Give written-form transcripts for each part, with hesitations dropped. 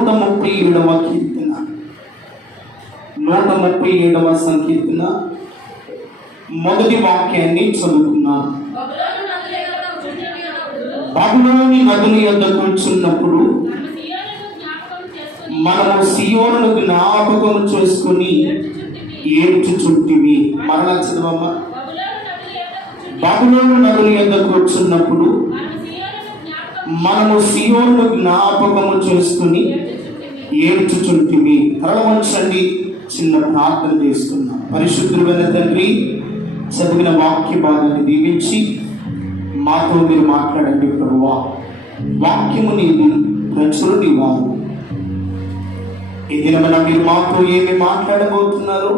137వ కీర్తన, 137వ సంకీర్తన మొదటి వాక్యాన్ని చదువుకున్నాం. బబులోని నదుల యొద్ద కూర్చున్నప్పుడు మనము సియోనును జ్ఞాపకం చేసుకుని ఏడ్చుచుంటిమి. మరలా చదవమ్మా. బబులోను నదుల యొద్ద కూర్చున్నప్పుడు మనము సియోనును జ్ఞాపకము చేసుకుని ఏడ్చుచుంటిమి. తరవంచండి, చిన్న ప్రార్థన చేస్తున్నాం. పరిశుద్ధుడైన తండ్రి, చదివిన వాక్య భాగాన్ని దీవించి మాతో మీరు మాట్లాడండి ప్రభువా. వాక్యము నీది, ప్రజలు నీ వారు. ఈ దినమున మీరు మాతో ఏమి మాట్లాడబోతున్నారు?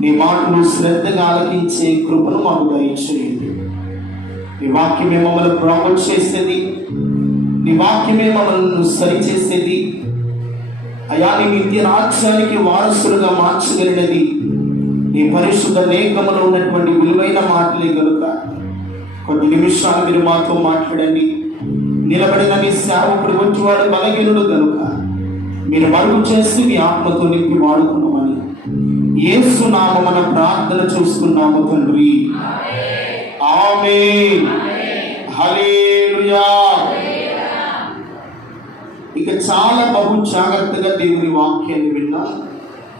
నీ మాటలు శ్రద్ధగా ఆలకించే కృపను మాకు దయచేయండి. నీ వాక్యమే మమ్మల్ని ప్రమోట్ చేసేది, నీ వాక్యమే మమ్మల్ని సరిచేసేది. అయా, నీ నిత్య రాజ్యానికి వారసులుగా మార్చగలిగినది నీ పరిశుద్ధ లేఖములో ఉన్నటువంటి విలువైన మాటలే కనుక కొద్ది నిమిషాలు మీరు మాతో మాట్లాడండి. నిలబడిన మీ సేవకుడు వచ్చేవాడు బలహీనుడు కనుక మీరు మరుగు చేసి మీ ఆత్మతో నింపి వాడుకున్నామని యేసు నామమున ప్రార్థన చూస్తున్నాము తండ్రి. ఆమేన్. హల్లెలూయా. ఇక చాలా బహు జాగ్రత్తగా దేవుని వాక్యాన్ని విన్నాం.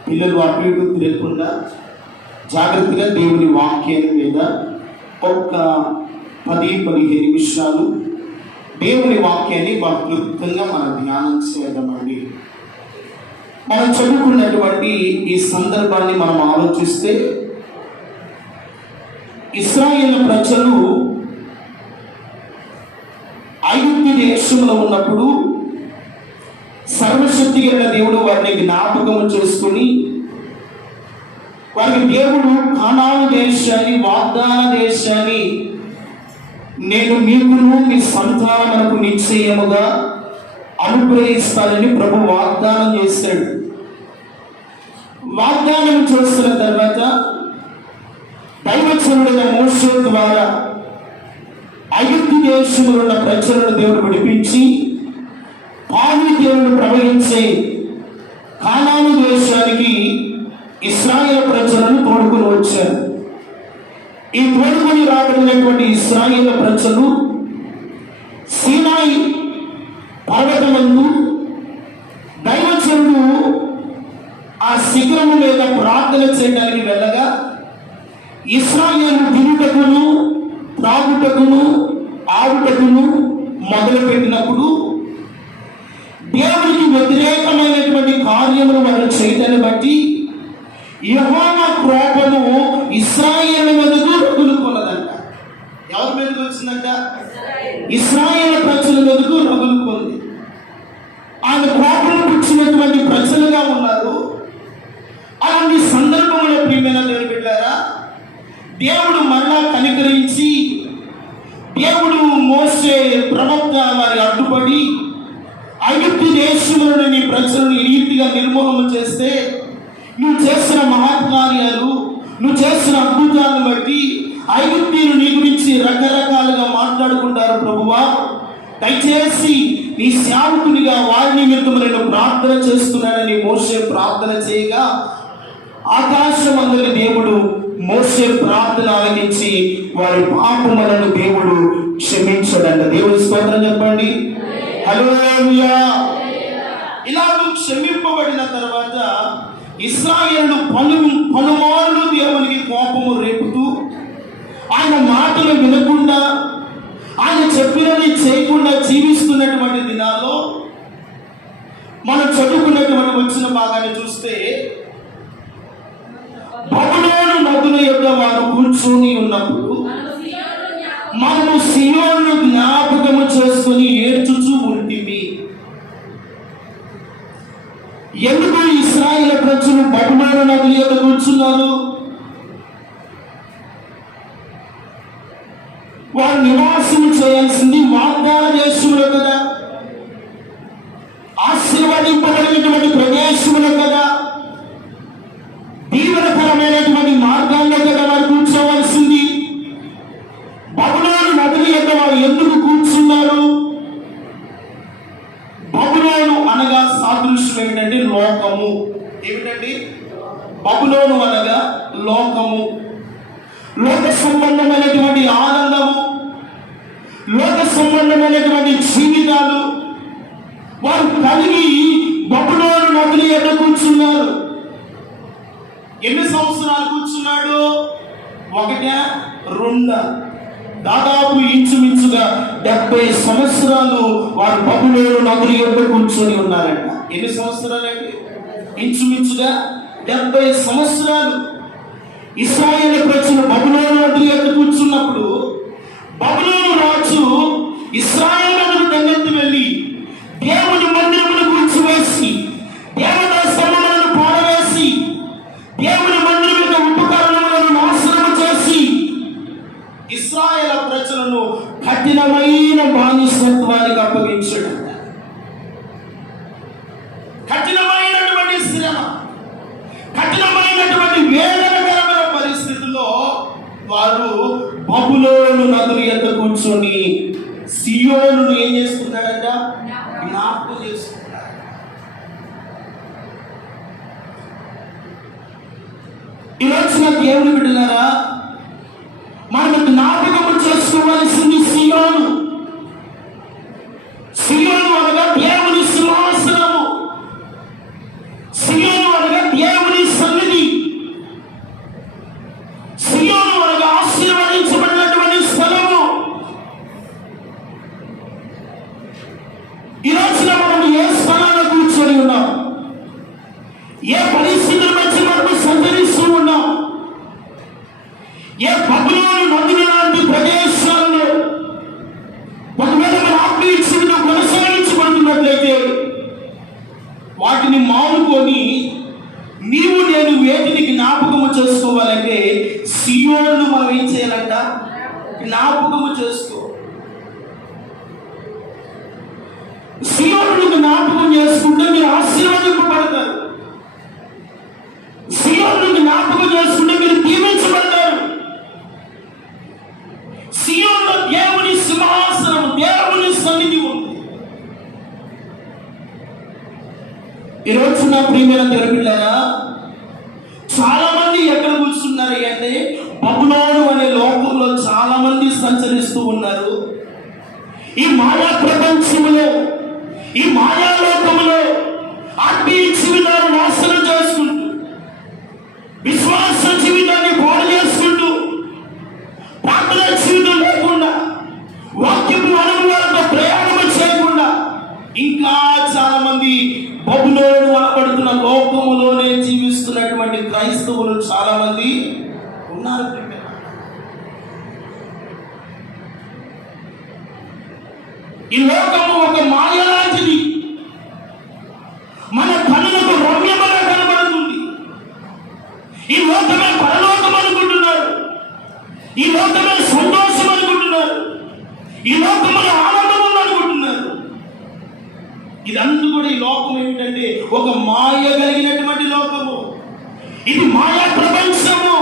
పిల్లలు అటు ఇటు తిరగకుండా జాగ్రత్తగా దేవుని వాక్యాన్ని మీద ఒక్క 10-15 నిమిషాలు దేవుని వాక్యాన్ని క్లుప్తంగా మనం ధ్యానం చేద్దామండి. మనం చదువుకున్నటువంటి ఈ సందర్భాన్ని మనం ఆలోచిస్తే, ఇశ్రాయేలు ప్రజలు ఐగుప్తు దేశంలో ఉన్నప్పుడు సర్వశక్తి గల దేవుడు వారిని జ్ఞాపకం చేసుకుని వారికి దేవుడు కానాను దేశాన్ని, వాగ్దాన దేశాన్ని నేను మీకును మీ సంతానమునకు నిశ్చయముగా అనుగ్రహిస్తానని ప్రభు వాగ్దానం చేశాడు. వాగ్దానం చేస్తున్న తర్వాత దైవజనుడైన మోషే ద్వారా ఐగుప్తు దేశంలో ఉన్న ప్రజలను దేవుడు విడిపించి పాలు దేవుడు ప్రవహించే కానాను దేశానికి ఇశ్రాయేలు ప్రజలను తోడుకొని వచ్చారు. ఈ తోడుకొని రాబడినటువంటి ఇశ్రాయేలు ప్రజలు సీనాయి పర్వతమందు దైవజనుడు ఆ శిఖరము మీద ప్రార్థన చేయడానికి వెళ్ళగా ఇశ్రాయేలు తిరుగుటకును, త్రాగుటకును, ఆడుటకును మొదలు పెట్టినప్పుడు దేవునికి వ్యతిరేకమైనటువంటి కార్యములు వారు చేయడాన్ని బట్టి యెహోవా కోపము ఇశ్రాయేలు మీదకు రగులుకొన్నదంట. ఎవరి మీదకు వచ్చిందంట? ఇశ్రాయేలు ప్రజల మీదకు రగులుకొంది. ఆయన కోపం పుచ్చినటువంటి ప్రజలుగా ఉన్నారు. అలాంటి సందర్భంలో ప్రియమైన దేవుని బిడ్డలారా, దేవుడు మరలా కనికరించి దేవుడు మోసే ప్రవక్త వారి అడ్డుపడి ఐగుప్తు దేశంలో నీ ప్రజలను ఈ రీతిగా నిర్మూలన చేస్తే, నువ్వు చేసిన మహత్కార్యాలు, నువ్వు చేసిన అద్భుతాలను బట్టి ఐగుప్తీయులు నీ గురించి రకరకాలుగా మాట్లాడుకుంటారు. ప్రభువా, దయచేసి నీ సేవకునిగా వారి నిమిత్తము నేను ప్రార్థన చేస్తున్నానని మోషే ప్రార్థన చేయగా ఆకాశమందుని దేవుడు మోషే ప్రార్థన ఆలకించి వారి పాపములను దేవుడు క్షమించడంట. దేవుని స్తోత్రం చెప్పండి. హల్లెలూయా. ఇలాగ క్షమింపబడిన తర్వాత ఇశ్రాయేలు పలుమార్లు దేవునికి కోపము రేపుతూ ఆయన మాటలు వినకుండా, ఆయన చెప్పినది చేయకుండా జీవిస్తున్నటువంటి దినాల్లో మనం చదువుకున్నటువంటి వచ్చిన భాగాన్ని చూస్తే, బబులోను నదుల యొద్ద వారు కూర్చొని ఉన్నప్పుడు మనము సియోనును జ్ఞాపకము చేసుకుని ఏడ్చుచూ ఉంటిమి. ఎందుకు ఇశ్రాయేలు ప్రజలు బబులోను నదుల యొద్ద కూర్చున్నారు? వారు నివాసం చేయాల్సింది వాగ్దాన దేశంలో కదా, ఆశీర్వదింపబడినటువంటి ప్రదేశంలో కదా, దీవెనకరమైనటువంటి మార్గాల్లో కదా వారు కూర్చోవలసింది. బబులోను నదుల యొద్ద వారు ఎందుకు కూర్చున్నారు? బబులోను అనగా సాదృశ్యం ఏంటంటే లోకము. ఏమిటండి? బబులోను అనగా లోకము, లోక సంబంధమైనటువంటి ఆనందము, లోక సంబంధమైనటువంటి జీవితాలు వారు కలిగి బబులోను నదుల ఎదుట కూర్చున్నారు. ఎన్ని సంవత్సరాలు కూర్చున్నాడు? ఒకటా రెండా? దాదాపు ఇంచుమించుగా 70 సంవత్సరాలు వారు బబులోను నదుల ఎదుట కూర్చొని ఉన్నారంట. ఎన్ని సంవత్సరాలండి? ఇంచుమించుగా 70 సంవత్సరాలు. ఇశ్రాయేలు ప్రజలు బబులోను నదుల ఎదుట కూర్చున్నప్పుడు బబులోను రాజు ఇశ్రాయేలు నదుల దగ్గరికి వెళ్ళి దేవుని మందిరమును కూల్చివేసి, దేవతా స్తంభములను పారవేసి, దేవుని మందిరం యొక్క ఉపకరణములను నాశనము చేసి ఇశ్రాయేలు ప్రజలను కఠినమైన బానిసత్వానికి అప్పగించాడు. కఠినమైనటువంటి శ్రమ, కఠినమైనటువంటి వేదనకరమైన పరిస్థితుల్లో వారు బబులోను నదుల యొద్ద కూర్చొని సియోనును ఏం చేసుకుంటాడంట? జ్ఞాపకం చేసుకుంటాడు. ఈరోజు నా దేవుని బిడ్డలారా, మనం జ్ఞాపకము చేసుకోవలసింది సియోను. సియోను అనగా దేవుని సింహాసనము, సియోను అనగా దేవుని సన్నిధి, సియోను అనగా ఆశీర్వదించబడినటువంటి స్థలము. ఈ రోజున మనం ఏ స్థలాల్లో కూర్చొని ఉన్నాం? ఏ పరిస్థితుల మధ్య మనకు సంచరిస్తూ ఉన్నాం? ఏ బబులోను నదుల లాంటి ప్రదేశాల్లో ఒకవేళ మన ఆత్మీయ జీవితం కొనసాగించబడుతున్నట్లయితే వాటిని మానుకొని నీవు నేను వేటిని జ్ఞాపకము చేసుకోవాలంటే సియోను మనం ఏం చేయాలంట? జ్ఞాపకము చేసుకో. సియోనును జ్ఞాపకం చేసుకుంటే మీరు ఆశీర్వదింపబడతారు. సియోనును జ్ఞాపకం చేసుకుంటే మీరు దీవించబడతారు. సియోనులో దేవుని సింహాసనం, దేవుని సన్నిధి ఉంది. ఈరోజు నా ప్రియమైన దేవుని బిడ్డలారా, చాలా మంది ఎక్కడ కూర్చున్నారు అంటే బబులోను అనే లోకంలో చాలా మంది సంచరిస్తూ ఉన్నారు. ఈ మాయా ప్రపంచంలో, ఈ మాయా లోకంలో ఆత్మీయ జీవితాన్ని నాశనం చేసుకుంటూ, విశ్వాస జీవితాన్ని పాడు చేసుకుంటూ, ప్రార్థన జీవితం లేకుండా, వాక్యపు అనుభవాలతో ప్రయాణం చేయకుండా ఇంకా చాలా మంది బబులోను అనబడుతున్న లోకములోనే జీవిస్తున్నటువంటి క్రైస్తవులు చాలా మంది ఉన్నారు. ఈ లోకము ఒక మాయ లాంటిది. మన కనులకు రమ్యముగా కనబడుతుంది. ఈ లోకమే పరలోకం అనుకుంటున్నారు. ఈ లోకమే సంతోషం అనుకుంటున్నారు. ఈ లోకములో ఆనందం అనుకుంటున్నారు. ఇదంతా కూడా ఈ లోకం ఏమిటంటే ఒక మాయ కలిగినటువంటి లోకము. ఇది మాయా ప్రపంచము.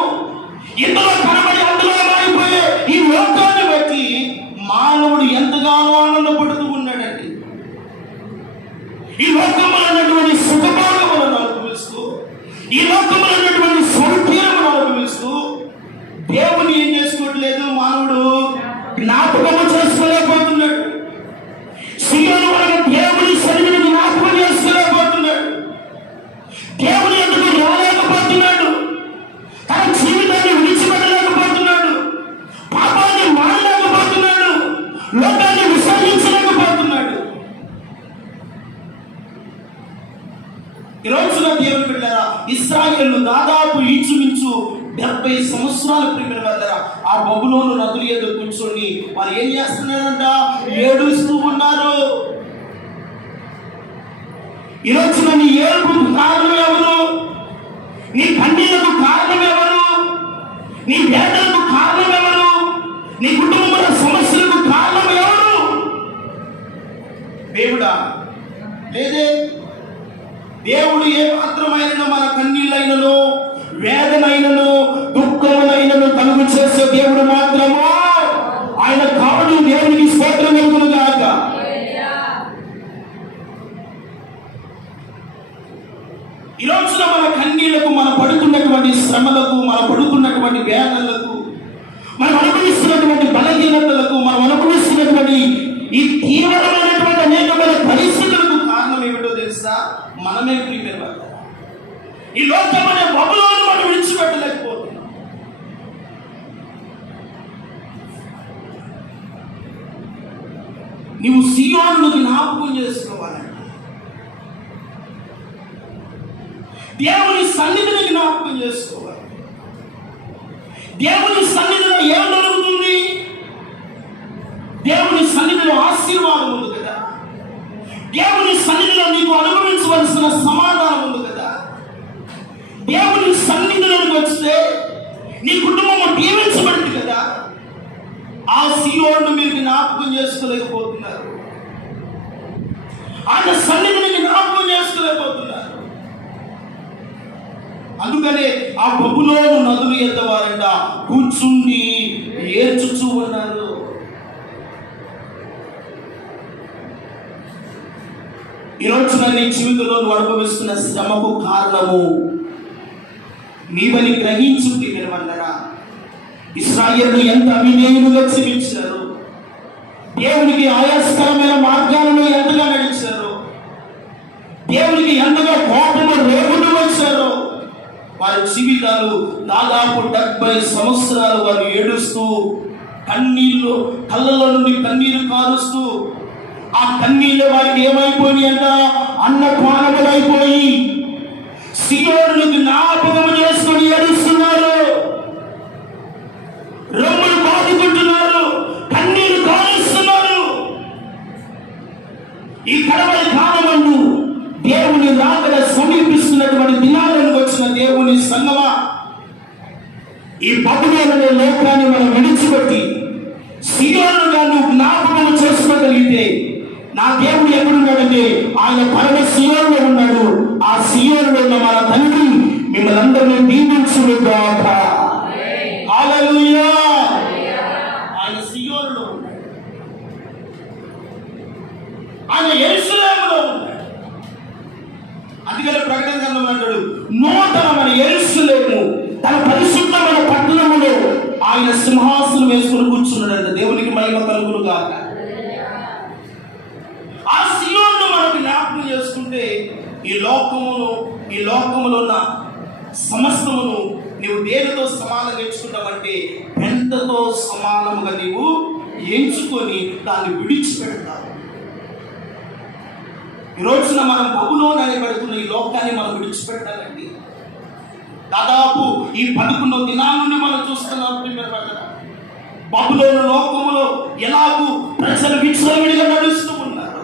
ఇందులో కనబడి అందులో మారిపోయే ఈ లోకాన్ని బట్టి మానవుడు ఎంతగానో ఆనందపడుతూ ఉన్నాడండి. ఈ లోకంలో ఉన్నటువంటి సుఖభాగములను అనుభవిస్తూ, ఈ లోకంలో ఉన్నటువంటి సౌఖ్యములను అనుభవిస్తూ దేవుని ఏం చేసుకోవట్లేదు, మానవుడు జ్ఞాపకము చేసుకోలేకపోతున్నాడు. సియోను వలన దేవుని సన్నిధిని జ్ఞాపకం చేసుకోలేకపోతున్నాడు. దేవుని ఎందుకు రాలేకపోతున్నాడు. తన జీవితాన్ని విడిచిపెట్టలేకపోతున్నాడు. పాపాన్ని మానలేకపోతున్నాడు. లోకాన్ని విసర్జించలేకపోతున్నాడు. ఈ రోజున దేవుని బిడ్డలారా, ఇశ్రాయేలు దాదాపు ఇంచుమించు 70 సంవత్సరాల ప్రియమైన వారలారా ఆ బబులోను నదుల ఎదుట కూర్చొని వారు ఏం చేస్తున్నారంట? ఏడుస్తూ ఉన్నారు. ఈ రోజున నీ ఏడుపుకు కారణం ఎవరు? నీ కన్నీళ్లకు కారణం ఎవరు? నీ వేదనకు కారణం ఎవరు? నీ కుటుంబంలో సమస్యలకు కారణం ఎవరు? దేవుడా? లేదే. దేవుడు ఏ మాత్రమైనను మన కన్నీళ్ళైనను, వేదనైనను, దుఃఖమునైనను కలుగు చేసే దేవుడు మాత్రము ఆయన కాడు. దేవునికి స్తోత్రం కలుగును గాక. ఈ రోజున మన కన్నీళ్లకు, మన పడుతున్నటువంటి శ్రమలకు, మన పడుతున్నటువంటి వేదనలకు, మనం అనుభవిస్తున్నటువంటి బలహీనతలకు, మనం అనుభవిస్తున్నటువంటి ఈ తీవ్రమైనటువంటి అనేకమైన పరిస్థితులకు కారణం ఏమిటో తెలుసా? మనమే ప్రియమైన ఈ లోకం అనే బబులోను మనం విడిచిపెట్టలేకపోతున్నాం. నీవు సీయోనును జ్ఞాపకం చేసుకోవాలంటే దేవుని సన్నిధిని జ్ఞాపకం చేసుకోవాలి. దేవుని సన్నిధిలో ఏం జరుగుతుంది? దేవుని సన్నిధిలో ఆశీర్వాదం ఉంది కదా, దేవుని సన్నిధిలో నీకు అనుభవించవలసిన సమాధానం ఉంది కదా. దేవుని సన్నిధిలోకి వస్తే నీ కుటుంబం దీవించబడింది కదా. ఆ సీయోను మీరు జ్ఞాపకం చేసుకోలేకపోతున్నారు, ఆయన సన్నిధిని జ్ఞాపకం చేసుకోలేకపోతున్నారు. అందుకనే ఆ బబులోను నదులు ఎద్దవారంట కూర్చుండి ఏడ్చుచూ ఉన్నారు. ఈరోజు నీ జీవితంలో నువ్వు అనుభవిస్తున్న శ్రమకు కారణము నీవని గ్రహించుంటే వినమన్నారా? ఇశ్రాయేలు ఎంత అవినేయులుగా జీవించారు, దేవునికి ఆయాస్కరమైన మార్గాలను ఎంతగా నడిచారు, దేవునికి ఎంతగా కోపము రేగులు వచ్చారో. వారి జీవితాలు దాదాపు 70 సంవత్సరాలు వారు ఏడుస్తూ, కన్నీళ్ళు కళ్ళలో నుండి కన్నీరు కారుస్తూ, ఆ కన్నీళ్ళు వారికి ఏమైపోయి అంట అన్నపానములైపోయి సీయోనును జ్ఞాపకం చేసుకొని ఏడుస్తున్నారు, రొమ్ములు బాదుకుంటున్నారు, కన్నీరు కారుస్తున్నారు. ఈ కడవరి కాలమందు దేవుని రాకడ సమీపిస్తున్నటువంటి దినాలను వచ్చిన దేవుని సంగమా, ఈ బబులోను లోకాన్ని మనం విడిచిపెట్టి సీయోనుగా నువ్వు జ్ఞాపకం చేసుకోగలిగితే, నా దేవుడు ఎక్కడున్నాడంటే ఆయన పరమ సీయోనులో ఉన్నాడు. ఆ సీయోనులో ఉన్న మన తండ్రి మిమ్మల్ని అందరినీ దీవించుగాక. హల్లెలూయా. ఆయన సీయోనులో ఉన్నాడు, ఆయన యెరూషలేములో ఉన్నాడు. అందుకని ప్రకటన గ్రంథంలో అంటాడు, నూతనమైన యెరూషలేము తన పరిశుద్ధమైన పట్టణములో ఆయన సింహాసనం వేసుకుని కూర్చున్నాడంట. దేవునికి మహిమ కలుగును గాక. ఆ సీయోనును మనకు జ్ఞాపకం చేసుకుంటే ఈ లోకములో ఉన్న సమస్తమును నీవు దేనితో సమానంగా ఎంచుకుంటావంటే పెంటతో సమానముగా నీవు ఎంచుకొని దాన్ని విడిచిపెడతావు. ఈ రోజున మనం బబులోను అని పెడుతున్న ఈ లోకాన్ని మనం విడిచిపెట్టాలండి. దాదాపు ఈ 11 దినాల నుండి మనం చూస్తున్నాం. బబులోను లోకములో ఎలాగూ ప్రజలు విచ్చలవిడిగా నడుస్తూ ఉన్నారు.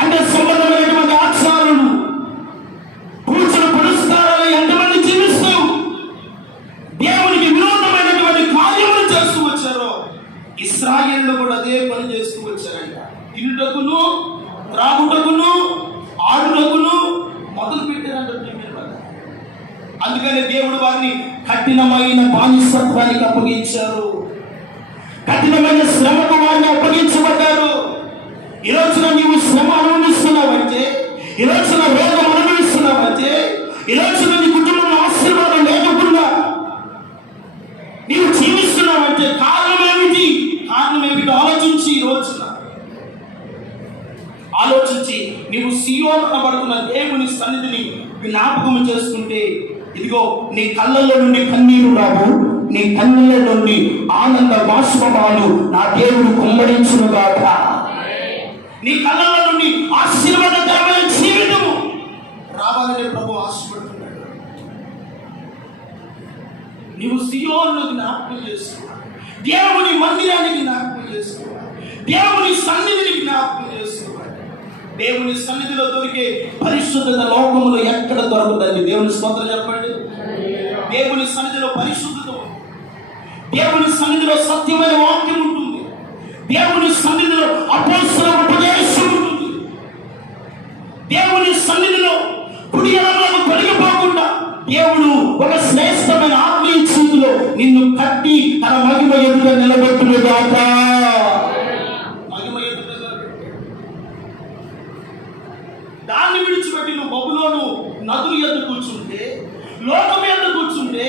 అంటే సంబంధమైనటువంటి ఆచారాలు, పూజలు పురస్కారాలు ఎంతమంది జీవిస్తూ దేవునికి విరోధమైనటువంటి కార్యములు చేస్తూ వచ్చారో, ఇశ్రాయేలు కూడా అదే పని చేస్తూ వచ్చారంట. తినుటకును, త్రాగుటకును, ఆడుటకును మొదలు పెట్టారంట. అందుకని దేవుడు వారిని కఠినమైన బానిసత్వానికి అప్పగించారు, కఠినమైన శ్రమకు వారిని అప్పగించబడ్డారు. ఈ రోజున నీవు శ్రమ అనుభవిస్తున్నావంటే, ఈ రోజున రోగం అనుభవిస్తున్నావంటే, ఈ రోజున నీ కుటుంబంలో ఆశీర్వాదం లేకుండా నీవు జీవిస్తున్నావంటే కారణం ఏమిటి? ఆలోచించి ఈ రోజున ఆలోచించి నీవు సీయోను అనబడుతున్న దేవుని సన్నిధిని జ్ఞాపకం చేసుకుంటే, ఇదిగో నీ కళ్ళల్లో నుండి కన్నీరు రావు, నీ కన్నుల నుండి ఆనంద బాష్పమాలు నా దేవుడు కుమ్మరించునుగాక. నీ కళ్ళలో నుండి ఆశీర్వాదకరమైన జీవితము రావాలని ప్రభు ఆశపడుతున్నాడు. నీవు సీయోనును జ్ఞాపకం చేసుకోవాలి, దేవుని మందిరానికి జ్ఞాపకం చేసుకోవాలి, దేవుని సన్నిధిని జ్ఞాపకం చేసుకోవాలి. దేవుని సన్నిధిలో దొరికే పరిశుద్ధత లోకములో ఎక్కడ దొరకదండి. దేవుని స్తోత్రం చెప్పండి. దేవుని సన్నిధిలో పరిశుద్ధత ఉంది, దేవుని సన్నిధిలో సత్యమైన వాక్యం ఉంటుంది, దేవుని సన్నిధిలో అపోస్తల ఉపదేశం ఉంటుంది, దేవుని సన్నిధిలో కుడి ఎడమలకు తొలగిపోకుండా దేవుడు ఒక శ్రేష్టమైన ఆత్మీయ స్థితిలో నిన్ను కట్టి తన మహిమ ఎదుట నిలబెట్టునుగాక. దాన్ని విడిచిపెట్టి నువ్వు బబులోను నదులు ఎద్దు కూర్చుంటే, లోకం ఎద్దు కూర్చుంటే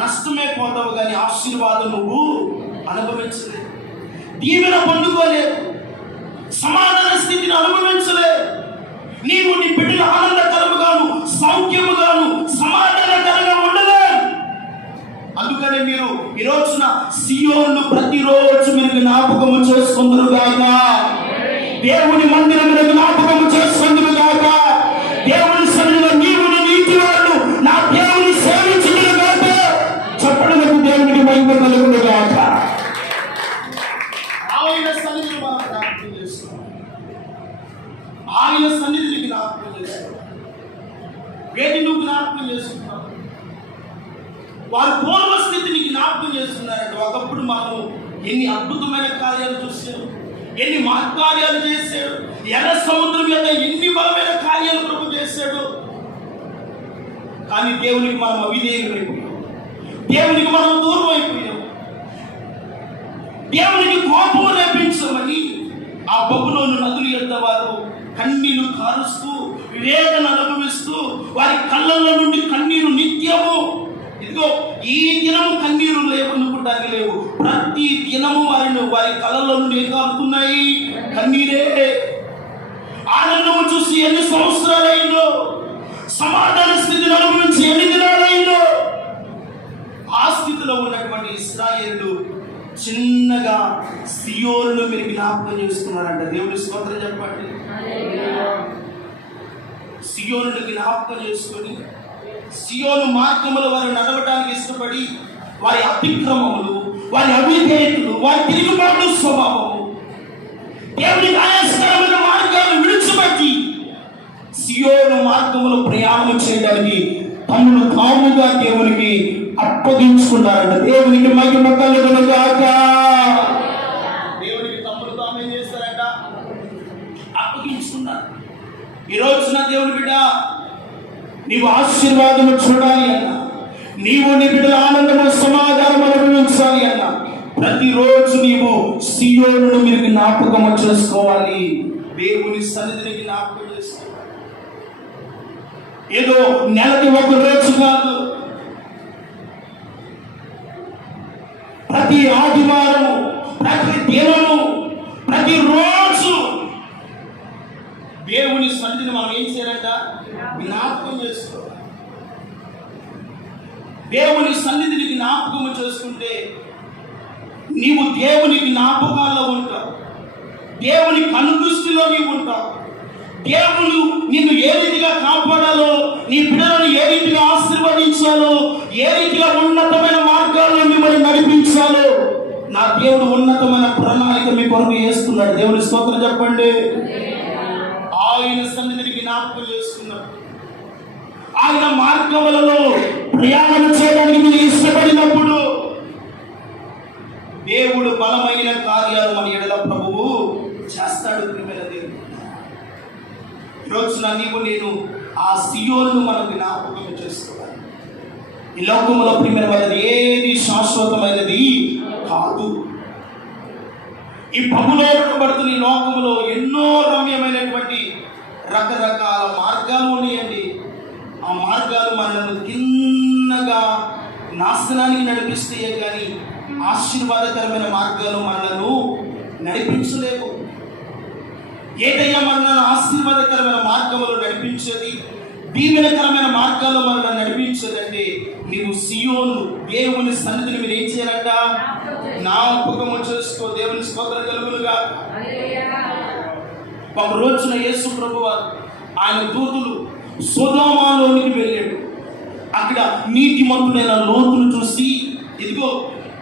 నష్టమే పోతావు, కానీ ఆశీర్వాదం నువ్వు అనుభవించలేదు, దీవెన పొందుకోలేదు, సమాధాన స్థితిని అనుభవించలేదు. నీవు నీ బిడ్డల ఆనందకరముగాను, సౌఖ్యముగాను, సమాధానకరంగా ఉండలేదు. అందుకని మీరు ఈ రోజున సియోను ప్రతిరోజు మీరు జ్ఞాపకము చేసుకుందరు గాక, దేవుని మందిరమును జ్ఞాపకము చేసుకుందరు గాక, దేవుని సన్నిధిలో నీవు నీతి వాళ్ళు నా దేవుని సేవించుదురు గాక. చెప్పడానికి దేవునికి మహిమ కలుగును గాక. ఆయన సన్నిధిని మనం జ్ఞాపకం చేసుకోవాలి, ఆయన సన్నిధిని జ్ఞాపకం చేసుకోవాలి. వేది నువ్వు జ్ఞాపకం చేసుకున్నావు, వారి పూర్వస్థితిని జ్ఞాపకం చేస్తున్నారంటే ఒకప్పుడు మనము ఎన్ని అద్భుతమైన కార్యాలు చూసాము, ఎన్ని మహత్కార్యాలు చేశాడు, ఎర్ర సముద్రం మీద ఎన్ని బలమైన కార్యాలు ప్రభు చేశాడు. కానీ దేవునికి మనం అవిధేయులైపోయాం, దేవునికి మనం దూరం అయిపోయాం. దేవునికి కోపం రేపించమని ఆ బబులోను నదులు యొద్ద వారు కన్నీళ్లు కారుస్తూ, వేదన అనుభవిస్తూ, వారి కళ్ళల్లో నుండి కన్నీరు నిత్యము. ఇదిగో ఈ దినము కన్నీరు లేవనుకుంటానికి లేవు, ప్రతి దినము వారి కళ్ళల్లో నుండి ఏం కారుతున్నాయి? కన్నీరే. ఆనందము చూసి ఎన్ని సంవత్సరాలైందో, సమాధాన స్థితిని అనుభవించి ఎన్ని దినాలైందో. ఆ స్థితిలో ఉన్నటువంటి ఇశ్రాయేలు చిన్నగా సియోనును మీరు జ్ఞాపకం చేసుకున్నారంట. దేవుని స్తోత్రం చెప్పండి. సియోనును జ్ఞాపకం చేసుకొని సియోను మార్గములు వారు నడవడానికి ఇష్టపడి వారి అతిక్రమములు, వారి అవిధేయతలు, వారి తిరుగుబాటు స్వభావము, దేవునికి ఆయాస్కరమైన మార్గాలు విడిచిపెట్టి సియోను మార్గములు ప్రయాణం చేయడానికి తమను తాముగా దేవునికి అప్పగించుకున్నారంట. దేవునికి మహిమ కలుగును గాక. దేవునికి తమను తాము ఏం చేస్తారంట? అప్పగించుకున్నారు. ఈ రోజున దేవుని బిడ్డ, నీవు ఆశీర్వాదము చూడాలి అన్నా, నీవు నీ బిడ్డల ఆనందము, సమాధానం అనుభవించాలి అన్నా, ప్రతిరోజు నీవు సియోనును మీరు జ్ఞాపకము చేసుకోవాలి, దేవుని సన్నిధిని జ్ఞాపకం చేసుకోవాలి. ఏదో నెలకి ఒక రోజు కాదు, ప్రతి ఆదివారము, ప్రతి దినము, ప్రతిరోజు దేవుని సన్నిధిని మనం ఏం చేయాలంట? జ్ఞాపకం చేసుకోవాలి. దేవుని సన్నిధిని జ్ఞాపకం చేసుకుంటే నీవు దేవుని జ్ఞాపకాల్లో ఉంటావు, దేవుని కనుదృష్టిలో నీవు ఉంటావు. దేవుడు నిన్ను ఏ రీతిగా కాపాడాలో, నీ బిడ్డలను ఏ రీతిగా ఆశీర్వదించాలో, ఏ రీతిగా ఉన్నతమైన మార్గాల్లో మిమ్మల్ని నడిపించాలో నా దేవుడు ఉన్నతమైన ప్రణాళిక మీ కొరకు చేస్తున్నాడు. దేవుని స్తోత్రం చెప్పండి. ఆయన సన్నిధిని జ్ఞాపకం చేసుకున్నాడు. ఆయన మార్గములలో ప్రయాణం చేయడానికి మీరు ఇష్టపడినప్పుడు దేవుడు బలమైన కార్యాలు మన ఎడల ప్రభువు చేస్తాడు. ఈరోజున నీవు నేను ఆ సియోను మనం జ్ఞాపకం చేసుకోవాలి. ఈ లోకములో ప్రియమైనది ఏది శాశ్వతమైనది కాదు. ఈ బబులోను పడుతున్న ఈ లోకములో ఎన్నో రమ్యమైనటువంటి రకరకాల మార్గాలు ఉన్నాయండి. ఆ మార్గాలు మనల్ని తిన్నగా నాశనానికి నడిపిస్తాయే కానీ ఆశీర్వాదకరమైన మార్గాలు మనలను నడిపించలేవు. ఏదైనా మనల్ని ఆశీర్వాదకరమైన మార్గంలో నడిపించేది, దీవెనకరమైన మార్గాల్లో మనల్ని నడిపించేదంటే నీవు సియోను దేవుని సన్నిధిని మీరు ఏం చేయాలంట? జ్ఞాపకము చేసుకో. దేవుని స్తోత్రం కలుగునుగా. ఒక రోజున యేసు ప్రభువారు ఆయన దూతులు సొదొమలోనికి వెళ్ళాడు. అక్కడ నీతిమంతుడైన లోతును చూసి, ఇదిగో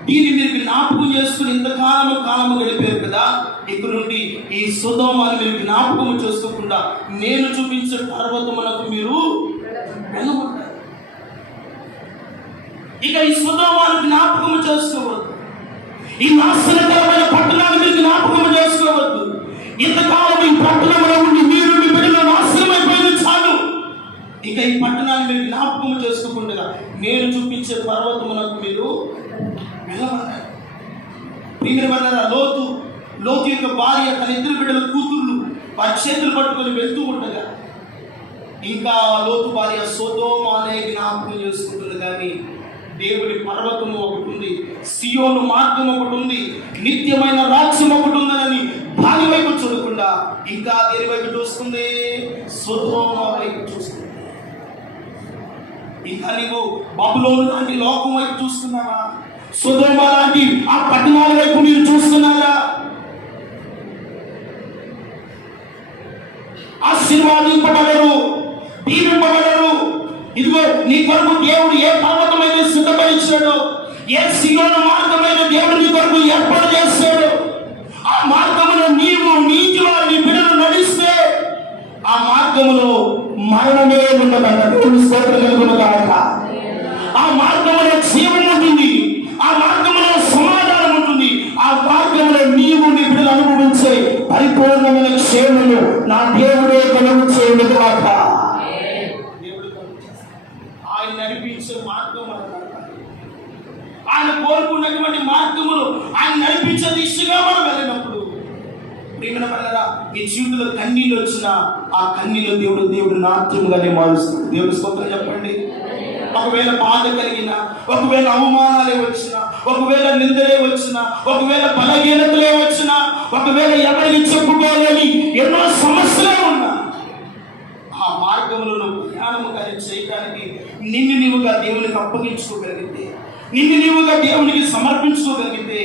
దీన్ని మీరు జ్ఞాపకం చేసుకుని ఇంతకాలము గడిపారు కదా, ఇక్కడ నుండి ఈ సొదొమను మీరు జ్ఞాపకం చేసుకోకుండా నేను చూపించే పర్వతమునకు మీరు వెళ్ళమంటారు. ఇక ఈ సొదొమను జ్ఞాపకం చేసుకోవద్దు, ఈ నాశనకరమైన పట్టణాన్ని మీరు జ్ఞాపకం చేసుకోవద్దు. ఇంతకాలం ఈ పట్టణంలో ఉండి మీరు మీ బిడ్డలు నాశనమైపోయింది చాలు. ఇక ఈ పట్టణాన్ని మీరు జ్ఞాపకం చేసుకోకుండా నేను చూపించే పర్వతమునకు మీరు వెళ్ళమన్నారు. ప్రియమైనవారా, లోతు యొక్క భార్య తన ఇద్దరు బిడ్డల కూతుర్లు వారి చేతులు పట్టుకొని వెళ్తూ ఉండగా ఇంకా లోతు భార్య సొదొమ అనే జ్ఞాపకం చేసుకుంటుంది. కానీ దేవుని పర్వతము ఒకటి ఉంది, సియోను మార్గం ఒకటి ఉంది, నిత్యమైన రాజ్యం ఒకటి ఉందని దాని వైపు చూడకుండా ఇంకా దేని వైపు చూస్తుంది? సొదొమ వైపు చూస్తుంది. ఇంకా నీవు బబులోను లాంటి లోకం వైపు చూస్తున్నావా? సొదొమ లాంటి ఆ పట్టణాల వైపు మీరు చూస్తున్నారా? ఆశీర్వాదింపబడరు, దీవింపబడరు. ఇదిగో నీ కొరకు దేవుడు ఏ పర్వతమైన సిద్ధపరిచాడో, ఏ సియోను మార్గమైన దేవుడు నీ కొరకు ఏర్పాటు చేస్తాడు. ఆ మార్గములో నీవు నీతి వారిని బిడ్డలు నడిస్తే ఆ మార్గములో మరణమే ఉండదంట. దేవుని స్తోత్రం కలుగును గాక. ఆ మార్గములో జీవం ఉంటుంది, ఆ మార్గములో సమాధానం ఉంటుంది, ఆ మార్గంలో నీవు నీ బిడ్డలు అనుభవించే పరిపూర్ణమైన క్షేమము నా దేవుడే కలుగు చేయను గాక. ఆయన నడిపించే మార్గం, ఆయన కోరుకున్నటువంటి మార్గములు ఆయన నడిపించే దిశగా మనం వెళ్ళినప్పుడు ప్రియమైన వాళ్ళరా, మీ జీవితంలో కన్నీళ్ళు వచ్చిన ఆ కన్నీళ్ళు దేవుడు నాట్యముగానే మారుస్తుంది. దేవుడి స్తోత్రం చెప్పండి. ఒకవేళ బాధ కలిగిన, ఒకవేళ అవమానాలే వచ్చిన, ఒకవేళ నిందలే వచ్చిన, ఒకవేళ బలహీనతలే వచ్చిన, ఒకవేళ ఎవరికి చెప్పుకోలేని ఎన్నో సమస్యలే ఉన్నా ఆ మార్గములను ప్రయాణము కానీ చేయడానికి నిన్ను నీవుగా దేవునికి అప్పగించుకోగలిగితే, నిన్ను నీవుగా దేవునికి సమర్పించుకోగలిగితే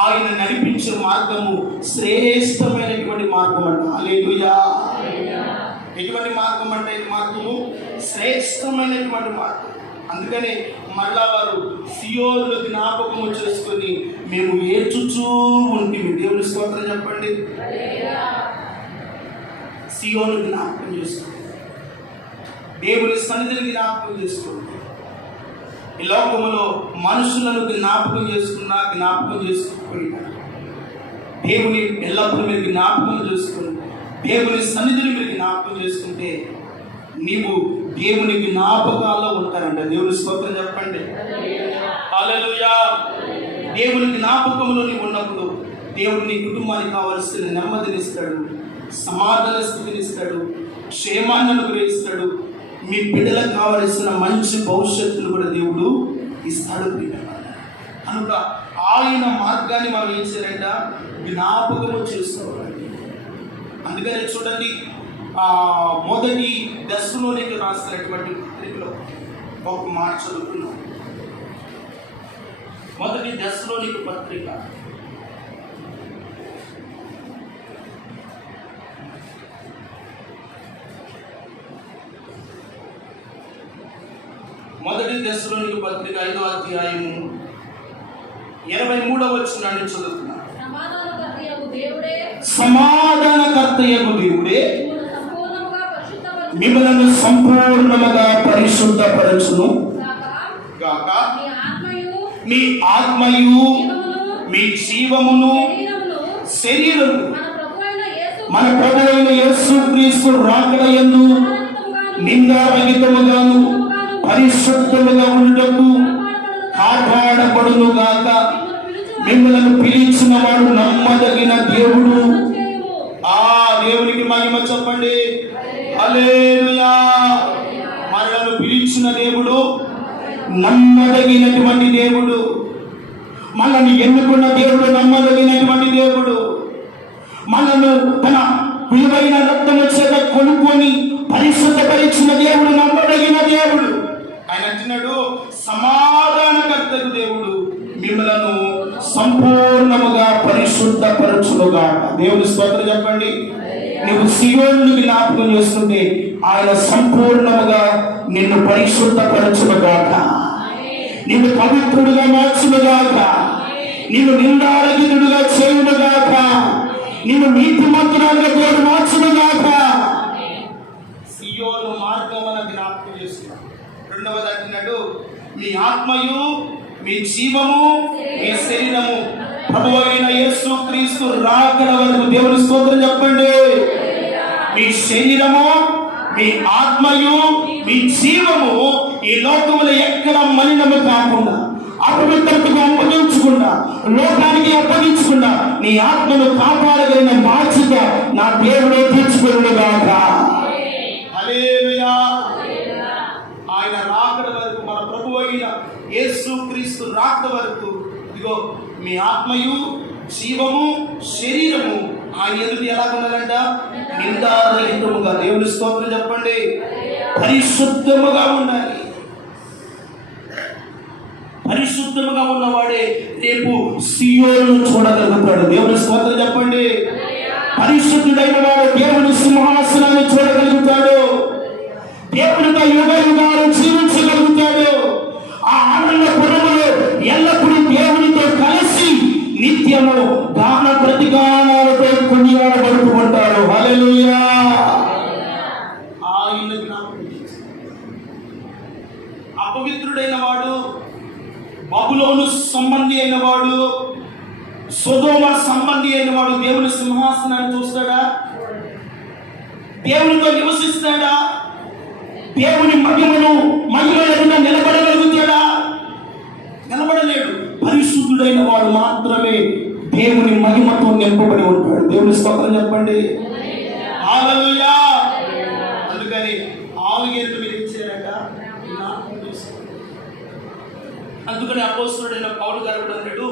ఆయన నడిపించే మార్గము శ్రేష్టమైనటువంటి మార్గం అంట. హల్లెలూయా. ఎటువంటి మార్గం అంటే ఈ మార్గము శ్రేష్టమైనటువంటి మార్గం. అందుకనే మళ్ళా వారు సియోను జ్ఞాపకము చేసుకొని మేము ఏడ్చుచూ ఉంటుంది. దేవుని స్తోత్రం చెప్పండి. సియోను జ్ఞాపకం చేసుకోండి, దేవుని సన్నిధిని జ్ఞాపకం చేసుకోండి. ఈ లోకములో మనుషులను జ్ఞాపకం చేసుకోకపోయినా దేవుని ఎల్లప్పుడూ మీరు జ్ఞాపకం చేసుకుని దేవుని సన్నిధిని మీరు జ్ఞాపకం చేసుకుంటే నీవు దేవుని జ్ఞాపకాల్లో ఉంటారంట. దేవుని స్తోత్రం చెప్పండి. హల్లెలూయా. దేవుని జ్ఞాపకంలో నీవు ఉన్నప్పుడు దేవుడు నీ కుటుంబానికి కావలసిన నెమ్మదినిస్తాడు, సమాధాన స్థితినిస్తాడు, క్షేమాన్ని అనుగ్రహిస్తాడు. మీ బిడ్డలకు కావలసిన మంచి భవిష్యత్తును కూడా దేవుడు ఇస్తాడు. కనుక ఆయన మార్గాన్ని మనం ఏం చేయాలంట? జ్ఞాపకము చేసుకోవాలండి. అందుకని చూడండి, మొదటి దశలోనికి రాసినటువంటి పత్రికలో ఒక మాట చదువుతున్నాం. మొదటి దశలోనికి పత్రిక మొదటి దశలోనికి పత్రిక 5వ అధ్యాయము 23వ వచనాన్ని చదువుతున్నా. సమాధానకర్తయగు దేవుడే మిమ్మల్ని సంపూర్ణముగా పరిశుద్ధపరచును గాక. మీ ఆత్మయు మీ జీవమును శరీరము మన ప్రభువైన యేసుక్రీస్తు రాకడయందు నిందారహితముగాను పరిశుద్ధముగా ఉండటకు కాపాడబడును గాక. మిమ్మల్ని పిలిచిన వాడు నమ్మదగిన దేవుడు. ఆ దేవునికి మహిమ చెప్పండి. హల్లెలూయా. మనలను పిలిచిన దేవుడు నమ్మదగినటువంటి దేవుడు. మనల్ని ఎన్నుకున్న దేవుడు నమ్మదగినటువంటి దేవుడు. మనను తన విలువైన రక్తము చేత కొనుక్కొని పరిశుద్ధపరిచిన దేవుడు నమ్మదగిన దేవుడు. ఆయన అంటున్నాడు, సమాధానకర్తకు దేవుడు మిమ్మలను సంపూర్ణముగా పరిశుద్ధపరచునుగా. దేవుని స్తోత్రం చెప్పండి. నువ్వు సియోనుని జ్ఞాపకం చేసుకుంటే ఆయన సంపూర్ణముగా నిన్ను పరిశుద్ధపరచునుగాక, నిన్ను పవిత్రుడుగా మార్చునుగాక, నిన్ను నిందారహితుడుగా చేయునుగాక, నిన్ను నీతిమంతురాలుగా దేవుడు మార్చునుగాక. సియోను మార్గం అని జ్ఞాపకం చేస్తున్నాడు. రెండవది అంటున్నాడు, మీ ఆత్మయు మీ జీవము మీ శరీరము ప్రభువైన యేసుక్రీస్తు రాకడ వరకు. దేవుని స్తోత్రం చెప్పండి. మీ శరీరము మీ ఆత్మయు మీ జీవము ఈ లోకములో ఎక్కడ మలినము కాకుండా, అపవిత్రతకు అప్పగించకుండా, లోకానికి అప్పగించకుండా నీ ఆత్మను కాపాడగలిగిన బాధ్యత నా దేవుడే తీర్చుకునుగాక. హల్లెలూయా. మీ ఆత్మయు జీవము శరీరము ఆయన ఎదుటి ఎలా ఉండాలంట? నిందారహితముగా. దేవుని స్తోత్రం చెప్పండి. పరిశుద్ధముగా ఉండాలి. పరిశుద్ధముగా ఉన్నవాడే రేపు సియోను చూడగలుగుతాడు. దేవుని స్తోత్రం చెప్పండి. పరిశుద్ధుడైన వాడు దేవుని సింహాసనాన్ని చూడగలుగుతాడు. దేవునితో యుగ యుగాలు జీవించగలుగుతాడు. ఆ ఆనంద పురములో ఎల్లప్పుడూ దేవునితో కలిసి నిత్యము గాన ప్రతిగానాలతో కొనియాడబడుతూ ఉంటాడు. హల్లెలూయా. ఆయన అపవిత్రుడైన వాడు, బబులోను సంబంధి అయిన వాడు, సొదొమ సంబంధి అయిన వాడు దేవుని సింహాసనాన్ని చూస్తాడా? దేవునితో నివసిస్తాడా? దేవుని మహిమలో నిలబడగలుగుతాడా? నిలబడలేడు. పరిశుద్ధుడైన వాడు మాత్రమే దేవుని మహిమతో నింపబడి ఉంటాడు. దేవుని స్తోత్రం చెప్పండి. హల్లెలూయా. అందుకని ఆవుగేరులు మీరు ఇచ్చారట. అందుకని అపోస్తలుడైన పౌలు గారు అన్నాడు,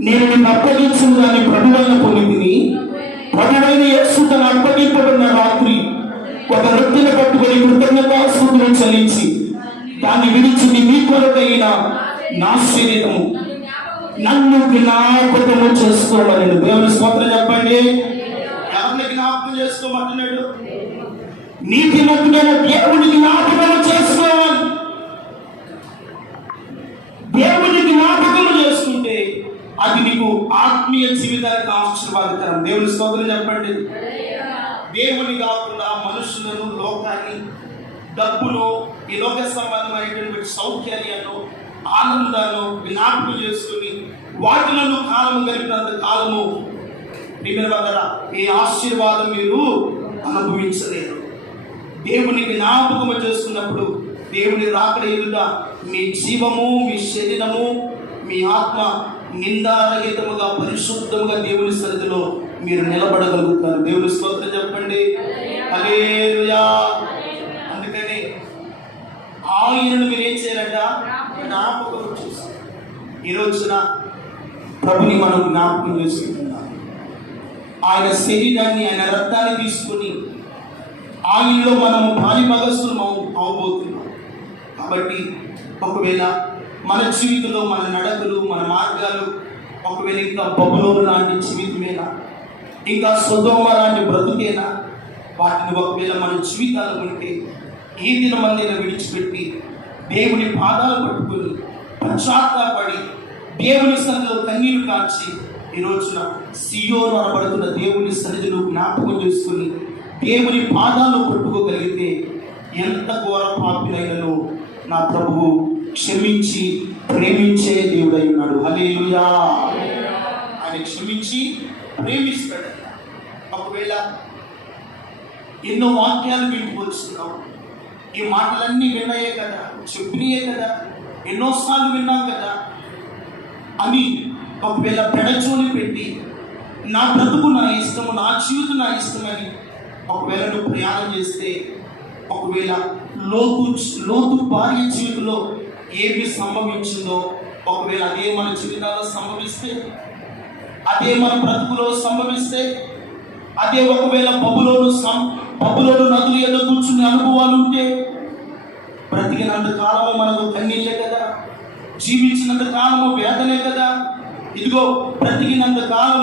నేను నిన్ను అప్పగించిన దాన్ని ప్రభువైన పొందితిని. ప్రభువైన యేసు తను అప్పగింపబడిన రాత్రి ఒక రొట్టెను పట్టుకొని కృతజ్ఞతాస్తుతులు చెల్లించి దాన్ని విడిచి మీ కొరకైన నా శరీరము నన్ను జ్ఞాపకము చేసుకోమని. దేవుని స్తోత్రం చెప్పండి. ఎవరిని జ్ఞాపకం చేసుకోమంటున్నాడు? నీతిమంతుడైన దేవుని జ్ఞాపకము చేసుకోవాలి. దేవుని జ్ఞాపకము చేసుకుంటే అది నీకు ఆత్మీయ జీవితానికి ఆశీర్వాదకరం. దేవుని స్తోత్రం చెప్పండి. దేవుని కాకుండా మనుషులను, లోకాన్ని, డబ్బును, ఈ లోక సంబంధమైనటువంటి సౌఖ్యాలను, ఆనందాలను జ్ఞాపకం చేసుకుని వాటిలను కాలము గడిపినంత కాలము ఈ ఆశీర్వాదం మీరు అనుభవించలేరు. దేవుని జ్ఞాపకము చేసుకున్నప్పుడు దేవుని రాకడ ఎదుట మీ జీవము, మీ శరీరము, మీ ఆత్మ నిందారహితముగా పరిశుద్ధముగా దేవుని సన్నిధిలో మీరు నిలబడగలుగుతారు. దేవుని స్తోత్రం చెప్పండి. హల్లెలూయా. అందుకని ఆయనను మీరు ఏం చేయాలంట? జ్ఞాపకం చేస్తారు. ఈ రోజున ప్రభుని మనం జ్ఞాపకం చేసుకుంటున్నాం. ఆయన శరీరాన్ని, ఆయన రక్తాన్ని తీసుకుని ఆయనలో మనము పాలిభాగస్తులం అవబోతున్నాం. కాబట్టి ఒకవేళ మన జీవితంలో మన నడకలు, మన మార్గాలు ఒకవేళ ఇంకా బబులోను లాంటి జీవితమేనా, ఇంకా సొదొమ లాంటి బ్రతుకేనా, వాటిని ఒకవేళ మన జీవితాలు ఉంటే ఈ దినమందైనా విడిచిపెట్టి దేవుని పాదాలు పట్టుకొని పశ్చాత్తాపడి దేవుని సన్నిధిలో కన్నీరు కాచి ఈ రోజున సియోను అనబడుతున్న దేవుని సన్నిధిలో జ్ఞాపకం చేసుకుని దేవుని పాదాలు పట్టుకోగలిగితే ఎంత ఘోర పాపినైనను నా ప్రభువు క్షమించి ప్రేమించే దేవుడై ఉన్నాడు. హల్లెలూయా. ఆయన క్షమించి ప్రేమిస్తాడు. ఒకవేళ ఎన్నో వాక్యాలు వింటుకొస్తున్నావు, ఈ మాటలన్నీ విన్నాయే కదా, చెప్పినయే కదా, ఎన్నోసార్లు విన్నాం కదా అని ఒకవేళ పెడచోని పెట్టి నా బ్రతుకు నా ఇష్టము, నా జీవితం నా ఇష్టమని ఒకవేళ నువ్వు ప్రయాణం చేస్తే, ఒకవేళ లోతు భార్య జీవితంలో ఏమి సంభవించిందో ఒకవేళ అదే మన జీవితాల్లో సంభవిస్తే, అదే మన బ్రతుకులో సంభవిస్తే, అదే ఒకవేళ బబులోను నదులు ఎదురు కూర్చునే అనుభవాలు ఉంటే, బ్రతికినంత కాలము మనకు కన్నీళ్ళే కదా, జీవించినంత కాలము వేదనే కదా. ఇదిగో బ్రతికినంత కాలం